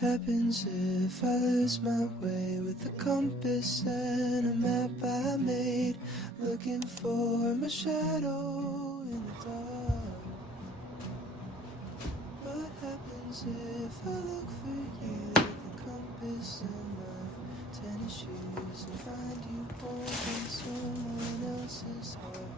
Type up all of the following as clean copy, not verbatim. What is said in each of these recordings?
happens if I lose my way with a compass and a map I made, looking for my shadow in the dark? What happens if I look for you with a compass and my tennis shoes and find you holding someone else's heart?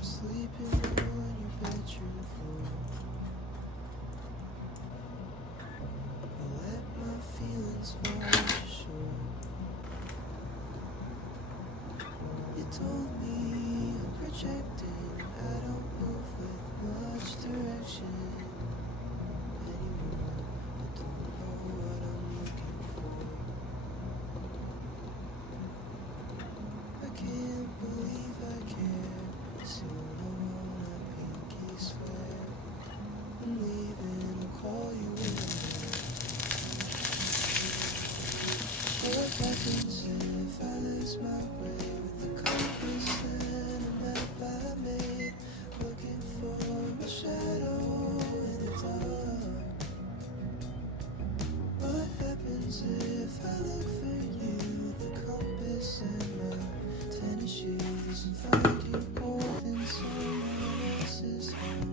Sleeping on your bedroom floor, I let my feelings fall ashore. You told me I'm projecting, I don't move with much direction anymore. I don't know what I'm looking for. I can't believe I care. Soon I wanna pinky swear I'm leaving, I'll call you in there. What happens if I lose my way with the compass and a map I made, looking for my shadow in the dark? What happens if I look for you with the compass and my tennis shoes and find you holding someone else's hand?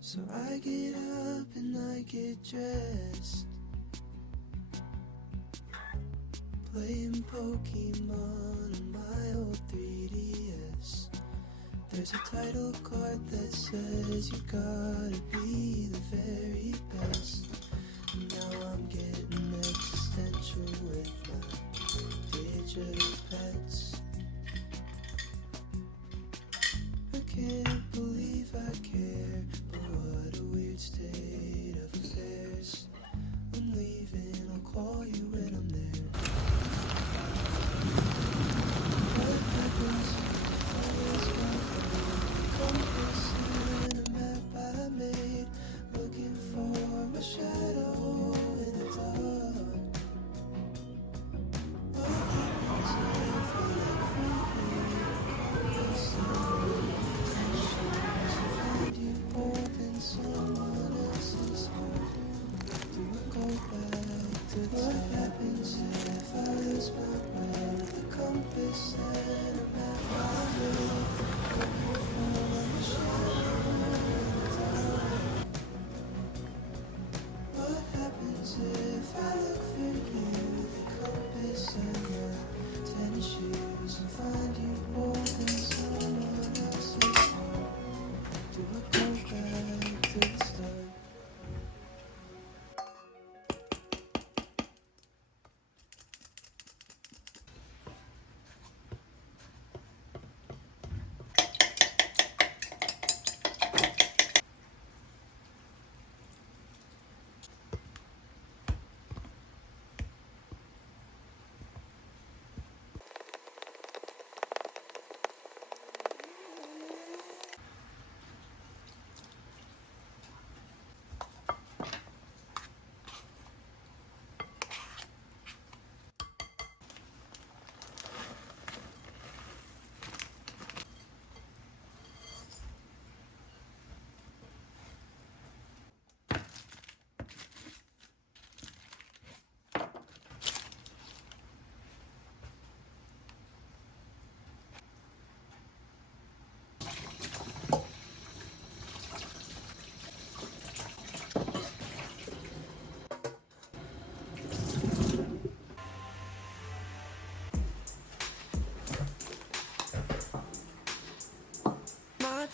So I get up and I get dressed, playing Pokemon on my old 3DS. There's a title card that says you gotta be the very best. And now I'm getting existential with my digital pets. I can't believe I care, but what a weird state of affairs. I'm leaving, I'll call you when I'm there. What happens if I lose my way? Compass and a map I made, looking for my shadow in the dark. What happens if I look for you? Compass and find you holding someone else's heart. Do I go back to the What happens if I lose my way with the compass and a map I made, looking for my shadow in the dark? What happens if I look for you with the compass and my tennis shoes and find you holding someone else's heart? Do I go back to the start?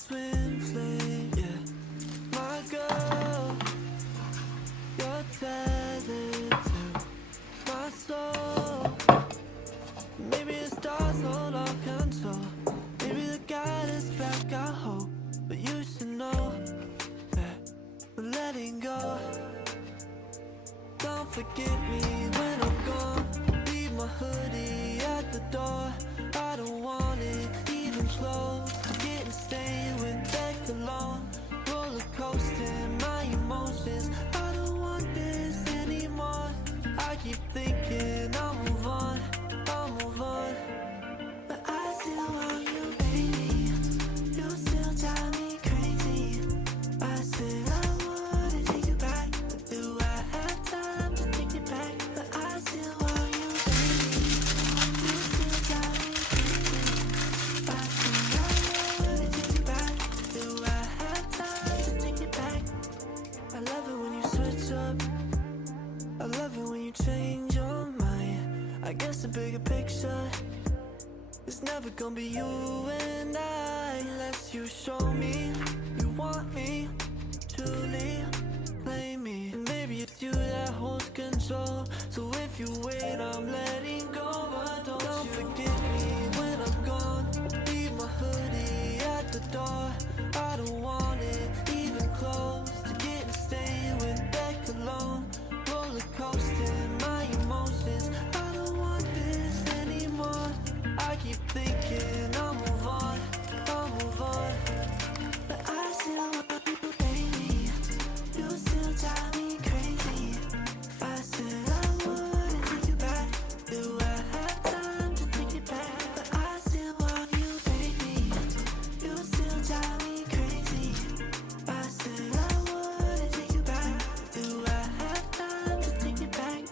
Twin flame, yeah, my girl, you're tethered to my soul. Maybe the stars hold our control, maybe the guidance back our hope. But you should know that we're letting go. Don't forget me when I'm gone. Leave my hoodie at the door. I don't want it even close. Getting stained with deck alone. Roller coasting a bigger picture. It's never gonna be you and I unless you show me you want me, truly play me. And maybe it's you that holds control. So if you wait, I'm letting go. But don't forget me when I'm gone. Leave my hoodie at the door. I don't want it even close to getting stained with that cologne. Roller coasting my emotions. I don't want this anymore. I keep thinking I'll move on, I'll move on. But I still want you, baby. You still drive me crazy. I said I wouldn't take you back. Do I have time to take it back? But I still want you, baby. You still drive me crazy. I said I wouldn't take you back. Do I have time to take it back?